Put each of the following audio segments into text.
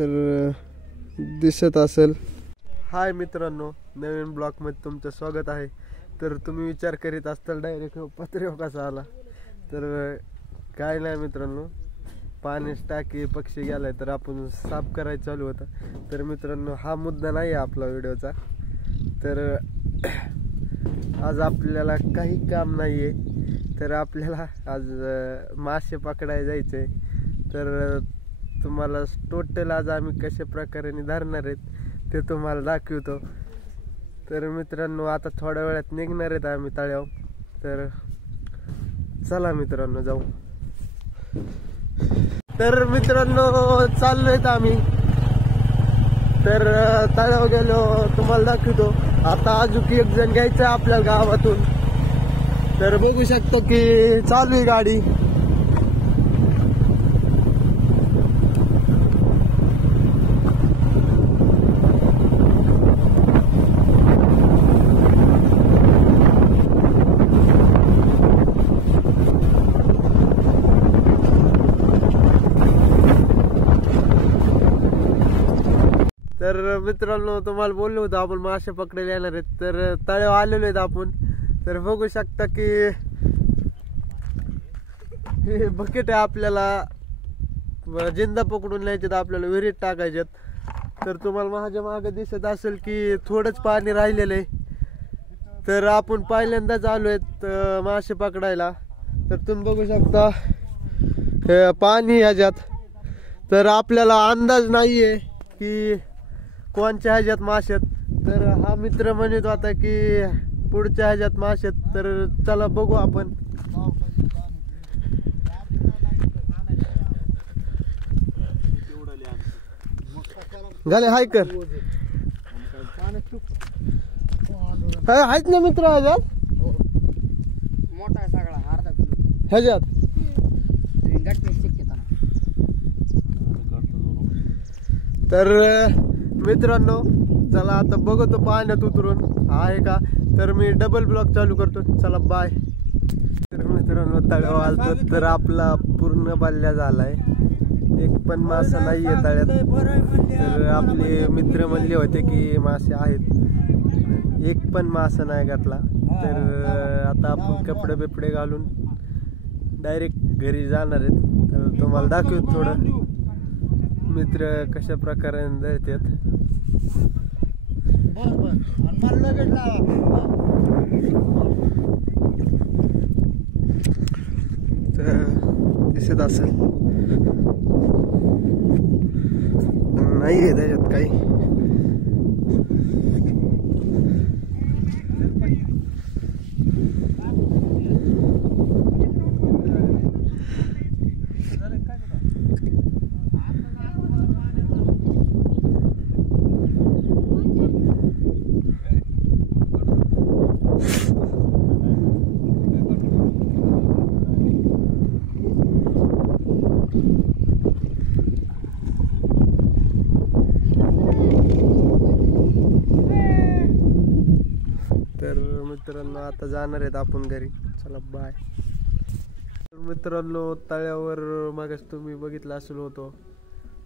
तर दिसत असेल. हाय मित्रांनो, नवीन ब्लॉगमध्ये तुमचं स्वागत आहे. तर तुम्ही विचार करीत असताल डायरेक्ट पत्रे कसा आला. तर काय नाही मित्रांनो, पाण्याची टाकी पक्षी गेलाय तर आपण साफ करायचं चालू होतं. तर मित्रांनो, हा मुद्दा नाही आहे आपला व्हिडिओचा. तर आज आपल्याला काही काम नाही आहे, तर आपल्याला आज मासे पकडायला जायचं आहे. तर तुम्हाला टोटल आज आम्ही कशा प्रकारे धरणार आहेत ते तुम्हाला दाखवतो. तर मित्रांनो, आता थोड्या वेळात निघणार आहेत आम्ही तळ्यावर. तर चला मित्रांनो जाऊ. तर मित्रांनो चाललोय आम्ही. तर तळ्यावर गेलो तुम्हाला दाखवतो. आता अजून एक जण घ्यायचं आहे आपल्या गावातून. तर बघू शकतो की चालू आहे गाडी. तर मित्रांनो, तुम्हाला बोललो होतो आपण मासे पकडायला येणार आहेत. तर तळ्यावर आलेलो आहेत आपण. तर बघू शकता की हे बकेट आहे. आपल्याला जिंदा पकडून न्यायचे तर आपल्याला विहिरीत टाकायचे. तर तुम्हाला माझ्या मागे दिसत असेल की थोडंच पाणी राहिलेलं आहे. तर आपण पहिल्यांदाच आलो आहेत मासे पकडायला. तर तुम्ही बघू शकता पाणी ह्याच्यात. तर आपल्याला अंदाज नाहीये की कोणत्या ह्याच्यात मासेत. तर हा मित्र म्हणत होता की पुढच्या ह्याच्यात मासेत. तर चला बघू आपण. झाले हाय कर आहेत ना मित्र ह्याच्यात. मोठा आहे सगळा, अर्धा किलो ह्याच्यात. तर मित्रांनो चला आता बघतो पाण्यात उतरून आहे का. तर मी डबल ब्लॉक चालू करतो. चला बाय. तर मित्रांनो तळ्यावर आलतो. तर आपला पूर्ण बाल्ल्या झालाय. एक पण मासा नाहीये तळ्यात. तर आपले मित्र म्हणले होते की मासे आहेत, एक पण मासा नाही घातला. तर आता आपण कपडे बिपडे घालून डायरेक्ट घरी जाणार आहेत. तर तुम्हाला दाखवतो थोडं मित्र कशा प्रकारे धरतात. तर दिसत असेल नाही आहे त्याच्यात काही. तर मित्रांनो आता जाणार आहेत आपण घरी. चला बाय. मित्रांनो तळ्यावर मागास तुम्ही बघितलं असेल होतो.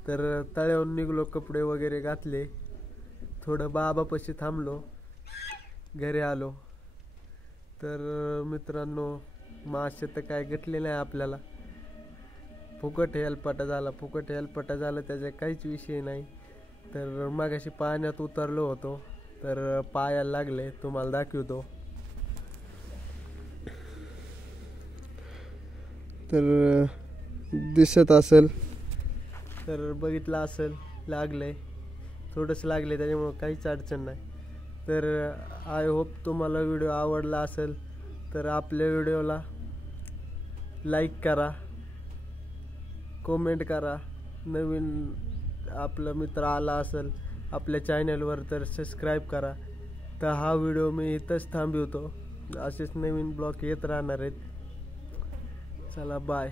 तर तळ्यावर निघलो, कपडे वगैरे घातले, थोडं बाबापाशी थांबलो, घरी आलो. तर मित्रांनो मासे तर काय घेतले नाही आपल्याला. फुकट हेलपाटा झाला, फुकट हेलपाटा झाला, त्याचा काहीच विषय नाही. तर मागाशी पाण्यात उतरलो होतो. तर पायाला लागले, तुम्हाला दाखवतो. तर दिसत असेल. तर बघितलं असेल लागले, थोडंसं लागले, त्याच्यामुळे काहीच अडचण नाही. तर आय होप तुम्हाला व्हिडिओ आवडला असेल. तर आपल्या व्हिडिओला लाईक करा, कमेंट करा. नवीन आपला मित्र आला असेल आपल्या चॅनलवर तर सबस्क्राईब करा. तर हा व्हिडिओ मी इथंच थांबवतो. असेच नवीन ब्लॉग येत राहणार आहेत. चला बाय.